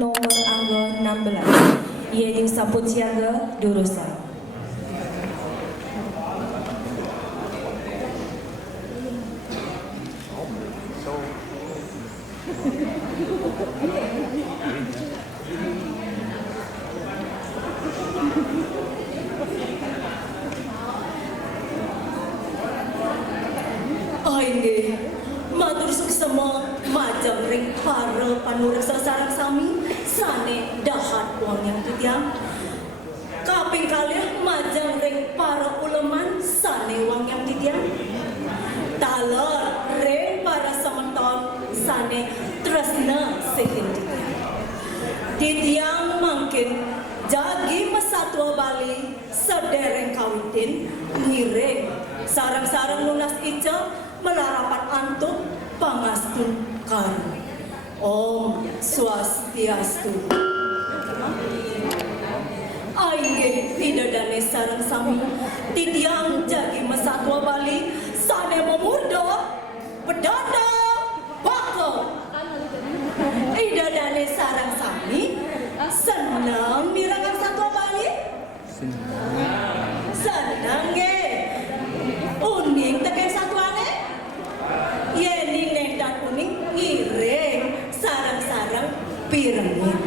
nomor angga 16 iaitu samput siaga Durusan. Aingge, matur suksema majang ring para panureksa sareng sami sane dahat wong yang titiang. Kaping kalih majang ring para uleman sane wong yang titiang. Taler ring para sementon sane tresna sehin titiang. Titiang mangkin jagi mesatwa Bali sedereng kawitin ngiring sarang-sarang lunas ica melarapan antuk pangastun karu. Om Swastiastu. Aingge pidadane sareng sami titiang jagi mesatwa Bali sane memuda pedada bako. Idadane sareng sami senang mirangan satwa Bali. Senang ge uning teke satwane yeni neng dan uning ngiring sarang-sarang pirengin.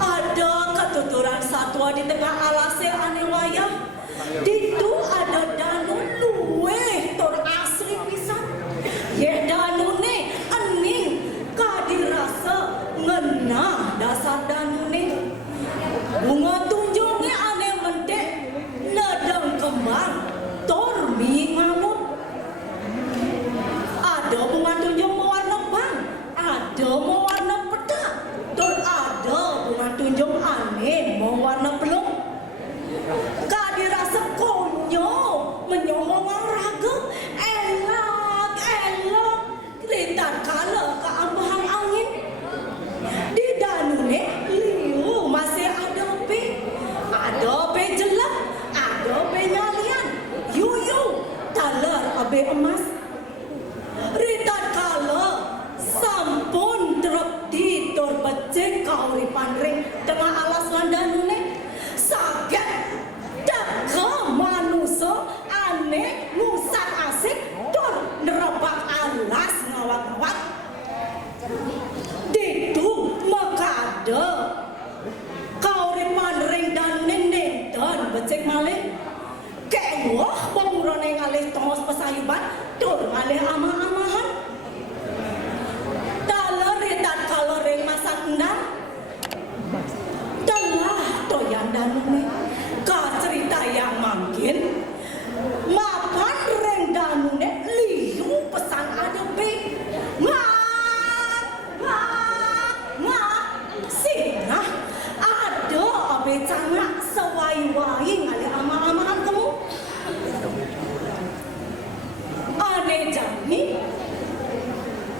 Ada ketuturan satwa di tengah alase ane wayah. Ditu ada danu luweh tor asli pisan. Ye danune ening kadirasa ngena dasar danune. Bunga tunjungnya ane mendek nedeng kembang tor mi ngamut. Ada bunga tunjung mewarna bang, ada mewarna petak, tor ada bunga tunjung ane mewarna belum. Kadirasa konyo menyomong raga elak kelitan kala keambahan angin. Di danune liu masih ada pe jelek, ada pe nyalian, yuyu taler abe emas. Ritan kala sampun terapti tor becek kauripan ring tengah alas landanune saget daga manusia aneh ngusak asik tor nerebak alas ngawat-ngawat. Ditu makada kauripan ring dan neneng dan becek malih kewah bangurane ngalih tongos pesayuban tur ngalih amah-amahan. Taler ritan kalau ring masak endang telah toyan danune ka cerita yang mangkin mapan ring danune liu pesan adepe ngak sinah ada abe cangak sewai-wai ngalih amah-amahan kamu. Ane jani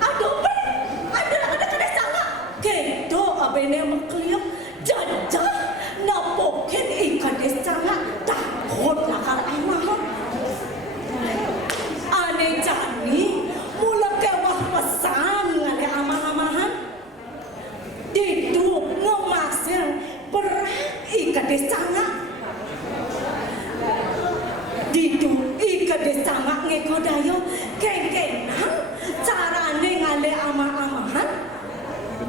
ada cangak kedo abene mekliuk jajah napokin ikades cangak takut lakar amahan. Ane jani mula kewah pesan ngalih amah-amahan didu ngemasin perang ikades cangak. Didu ikades cangak ngekodayo kengkenang carane ngalih amah-amahan.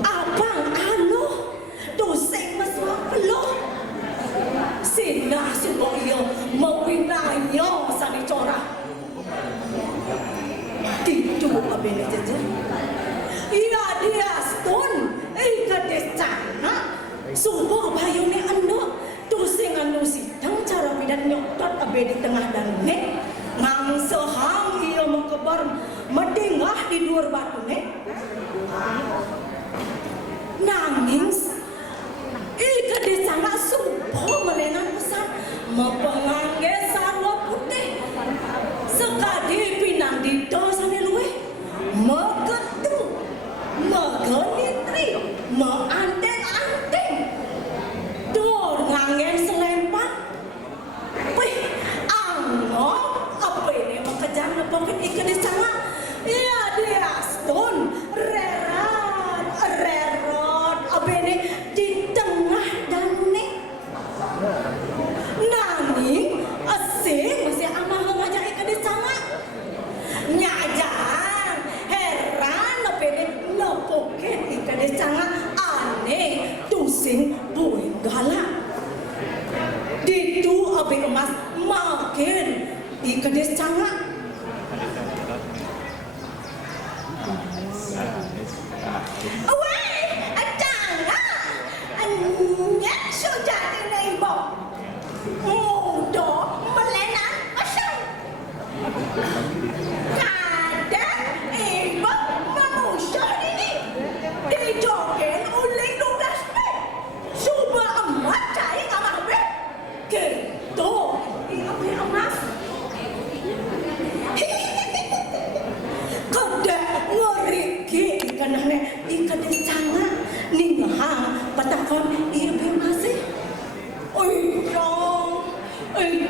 Abang anu doseng meswa peluh sinah supaya mewinayo sani corah. Didu abene jajan iya diastun ikades cangak subuh bayune anu doseng anu sidang cara bidan nyotot abe di tengah danune ngangsehang iya mengkebar medingah di dhuwur batune. Nangis ikades cangak subuh melenan pesan mepengangge sarwa putih sekadi pinang dito sane luweh megetu megenitri meanteng-anteng dur ngangen selempang. Wih Ditu abe emas makin ikades cangak. Weh, cangak. Nyak sudah ini bom. Mudah melenan asal. Kadang ibu manusia ini dijogen oleh 12 menit. Coba emas cari kamar bed. Gitu, ini emas. Kada ngoriki ikanane ikan cangak ninghang patakon ibu masih. Oi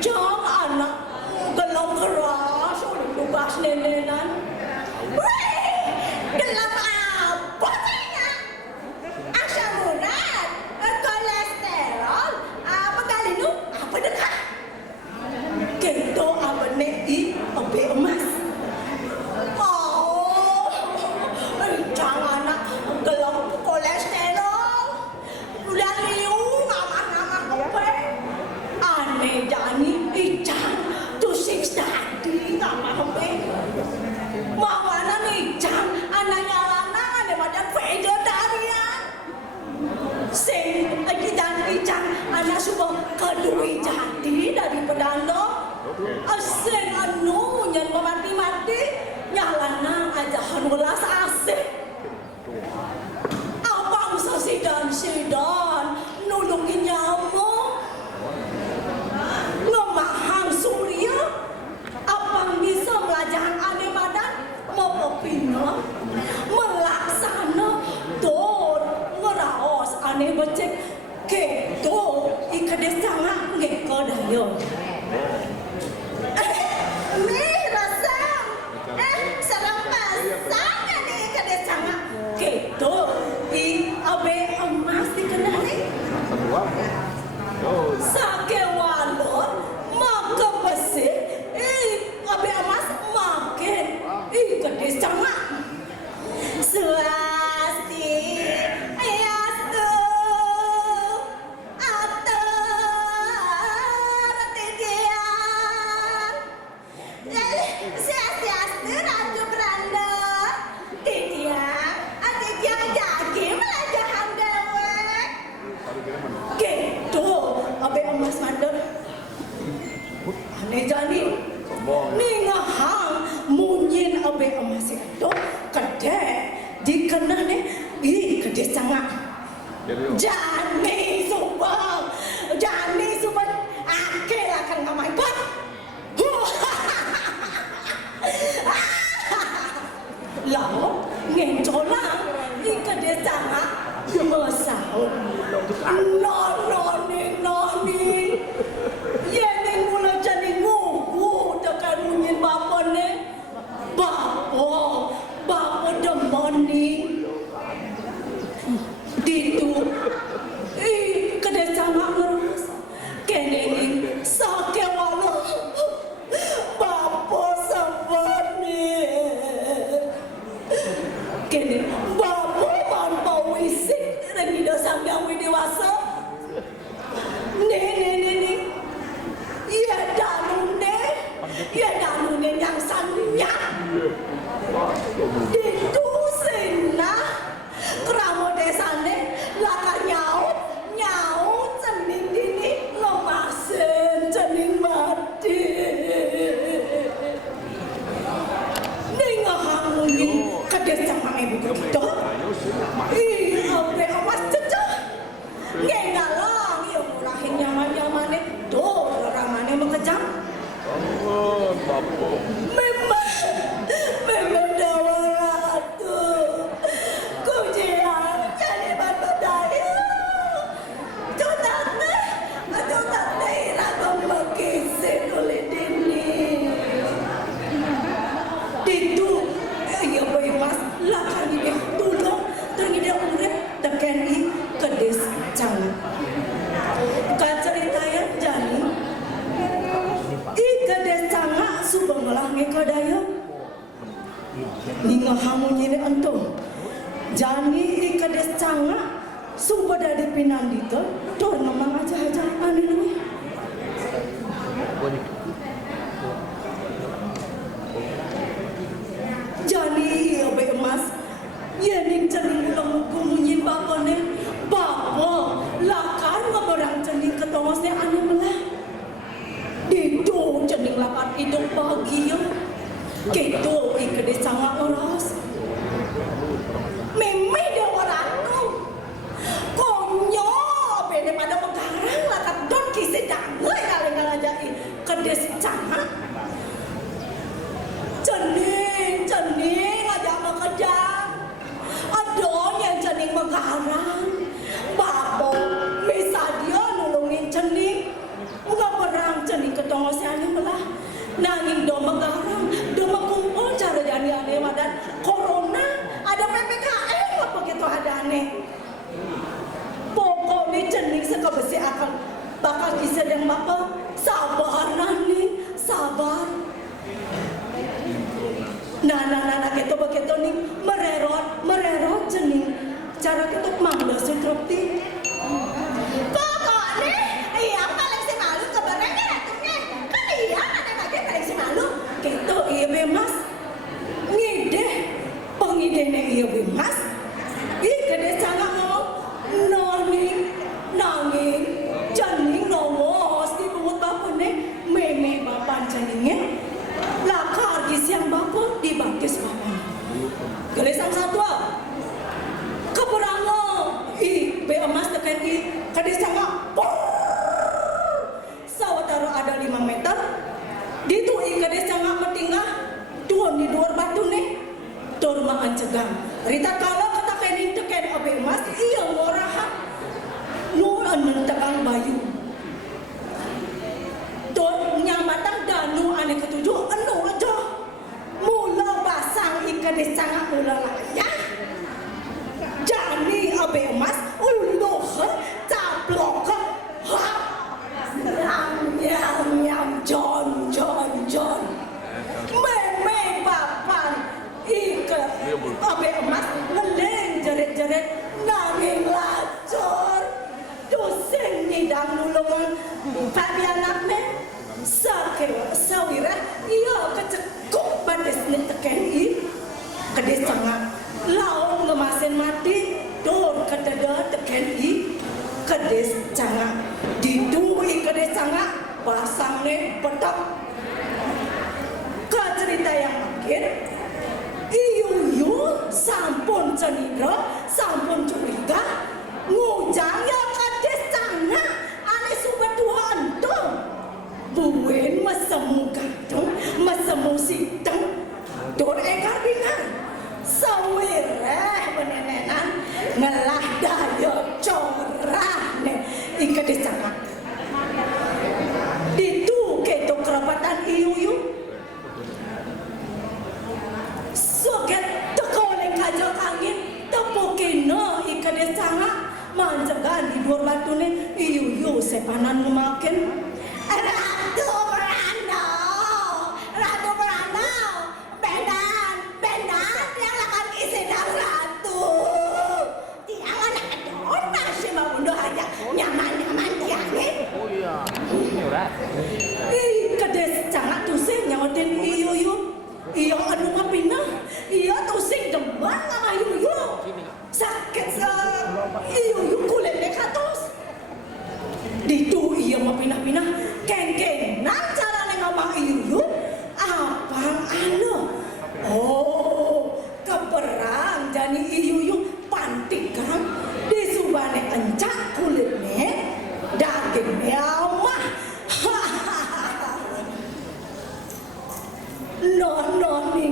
jong anak gelang keras oleh 12 nenenan. Weh, gelang apa sihnya? Asam urat, kolesterol, apa kali nu? Apa dengar? Gitu apa nih obe emas. Oh, jangan anak gelang kolesterol. Udah liu nama kope. Aneh jani icang tuh six tadi nama kope. Mawana nih icang anaknya lanang ada pada vegetarian. Sing dan icang anak subang kedui jadi dari pedano. Asing anu nyan mati nyalana aja hanulas asik. Abang sidan nulungin nyamuk. Ngemahang surya. Abang bisa melajahan ane badan mau pina melaksana don ngeraos ane becek kedo ikades cangak ngekadayo. Nih rasam, sarang pasangnya nih ikades cangak kedo i abe emas dikenali. Sake walon maka besi abe emas makin ikades cangak. Swasti ayastu atur titian siastu raju beranda titian titian jagi melajahan dewek gitu abe emas mandor aneh jani ningahang munyin abe emas itu kede dikenane kede cangak jani subang akil akan ngamai kot lalu ngencolang kede cangak mesau noni yang mulai jadi ngugu tekan munyin bapone bapo demoni ditu kede cangak ngerus keneng sake walo bapo sabane keneng bapo tanpa wisik rengido sanggang dewasa nih ya danune yang sanya itu sena keramo desane lakar nyaut cening dini lomasen cening mati ningahamunin kades sama ibu kita abe awas cecah ngengalang yang murahin nyaman-nyaman itu orang mana mengejam memang dawa ratu kujian jadi batu daya cutatnya iragam magisin oleh dini itu ya boy mas lakar ini tulung terngidap urip tekeni kedes cangak kaceritaya jani ikades cangak subang lah ngekadaya ninga hamunyine antum jani ikades cangak sumpah dari pinandito tor memang aja aneh bahagia. Gitu ikade sangat oras. Meme dia orangku. Konyo bede pada pegarang lah kedot kisi dangai kaleng jadi kedes sangat. Cening aja makejang. Aduh yang cening megarang. Babo misalnya nulungin cening. Enggak perang cening ketongosiannya malah. Nanging do megarang, do mekumpul cara jadi aneh dan corona ada PPKM apa gitu ada aneh. Pokoknya cening sekebesi akan bakal kisah yang apa sabar nani sabar. Nah gitu begitu nih mererot cening cara kita mangga sutrupti. Pokok nih iya paling si malu kebarangnya ratunya kan iya ada lagi paling si malu gitu iya bemas ngide pengidenya iya bemas ih gede sangat ngomong nanging cening nongos di bungut bapak nih meme bapak ceningnya lakar gisiang bapak dibangkis bapak gelesang satu keperangan ih be emas tekan ih kadesanga sawatara ada 5 meter ditu ih kadesanga metingah tuan di luar batu nih dormangan cegang rita kalau kata kening teken abe emas iya ngorahan nu anu tegang bayu dor nyamatan danu ane ketujuh anu aja mula basang ikan desanga mula layak jani abe emas uluh caplok hap nyam jon meme papan ikan abe emas ngeleng jeret nanging lacur doseng nidang nulungan pabianak me sawira iya kecekuk batis nih teken i kedes sangat laut ngemasin mati dor keteda teken i kedes sangat didui kedes sangat pasang nih petak ke cerita yang makin iyu sampun cenindra sampun curiga ngujang ya kedes sangat ane subat Tuhan tuh buin mesemu gantung mesemu sidang dor ekar bingan sawireh benenenan ngelah dayo corah nih ikat disangka ditu keto kerabatan iyu soget tekoleng kajak angin tepukino ikat disangka manjagan di luar batu nih iyu sepanan ngemakin Ratu Merano, Bendan, yang lakan isidang Ratu. Tiangan adon masih mau udah aja nyaman tiangin. Oh iya, ini urat. Ih, kedes sangat tusing nyawatin iyu. Iya anu ngapinah, iya tusing deman sama iyu. Sakit iyu kulitnya katos. Ditu iya mau pinah-pinah kengkenan carane ngomong iyu abang anu oh keperang jani iyu pantikan disubane encak kulitnya dagingnya mah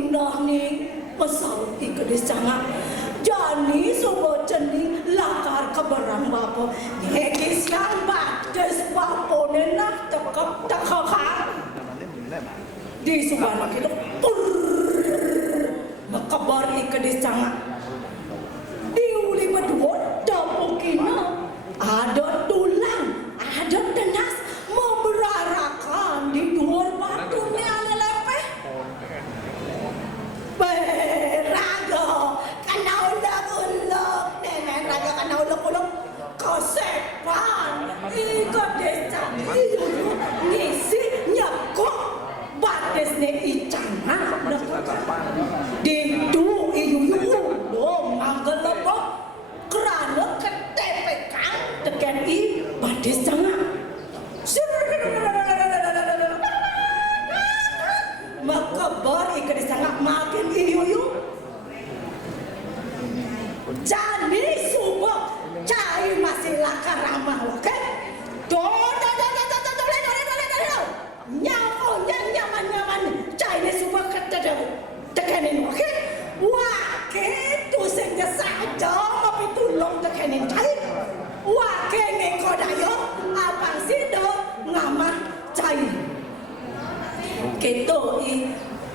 noning pesawat ikut disangat jani sobat cening lakar keberang bapo ngekis yang bades bapo nenak tekak di subana kita makabar ikut disangat diuli berdua dapur kina ada tulang ada tenas mau berarakan di luar batunya ala lepeh Raga, kana ulak-ulak, nenek raga kana ulak-ulak, kasepan, ikut desa, ngisi nyekok, batisnya icana, didu iyu makin iyu. Jadi subok cai masih laka ramah, oke? Nyaman. Cai ni subok kata tekanin, oke? Wah, gitu saja saja tapi tulung tekanin cai. Wah, kene kodayo abang sido ngamah cai. Gitu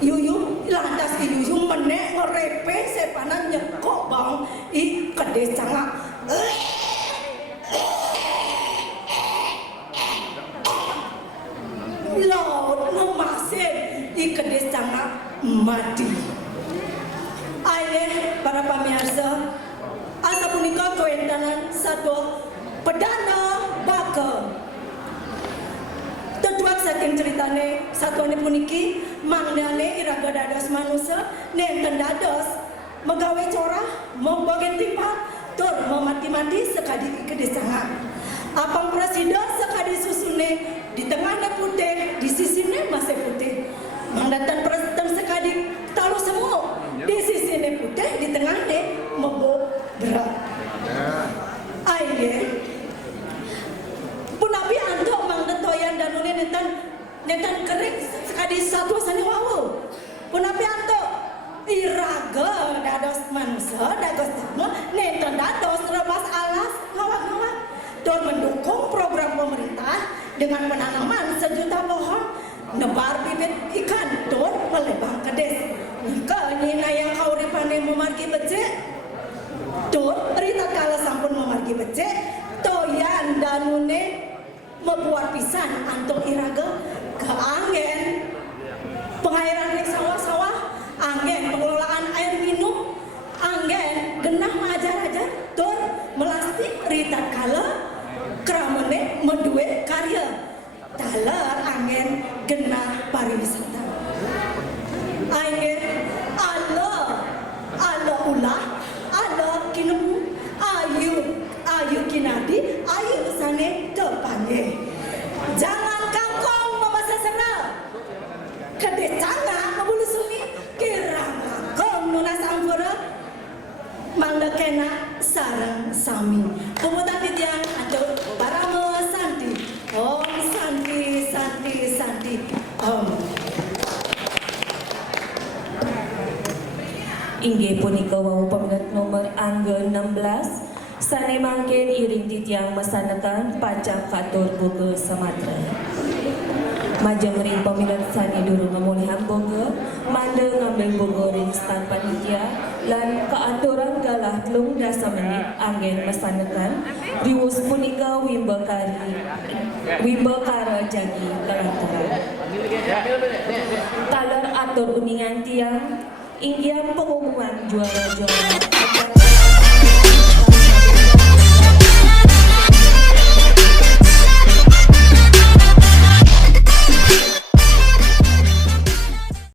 yuyu lantas yuyu menek ngerepe sepanan nyekok bang kedes cangak. Laut memasin kedes cangak mati. Ayah para pemirsa, asa punika kewentanan satu pedana bakal. Tujuan saking ceritane satuane puniki mangnane iraga dados manusia nenten dados megawe corah membagian timpa tur memati-mati sekadi kedesangan. Apang presiden sekadi susune di tengahnya putih di sisine masih putih. Mangdatan presiden sekadi talu semua di sisine putih di tengahnya mebo berat. Aye. Punapi antuk mangdetoyan danune nenten kering sekadi satu sani wawu. Punapi antuk iraga dados manusia dados tamu nenten dados rebas alas ngawak-ngawak dan mendukung program pemerintah dengan penanaman 1 juta pohon nebar bibit ikan dan melebang kedes. Kanyina yang kauripane memargi becek dan rita kala sampun memargi becek toyan danune membuat pisan antuk iraga ke angin pengairan di sawah-sawah, angin pengelolaan air minum, angin genah majar-ajar, tur melastik rita kala kramene menduwe karya talar angin genah pariwisata. Angin ala ulah, ala kinemu, ayu kinadi, ayu sane tepange. Jangan kangkong memasa sana. Kede canga mabulu sumi kirang kangkong nuna sampura mangga kena sarang sami. Pemuda titian atau parama santi. Om santi. Om. Inggih punika wau peminat nomor angga 16 sane mangkin iring titiang mesanetan pajak katur boga Sumatera. Majeng ring peminat sani durung ngemulihan boga mande ngambil boga ring stan panitia lan keaturan galah 30 menit anggen mesanetan riwus punika wimbekara jagi kelantaran. Taler atur uningan tiang inggian pengumuman juara-juara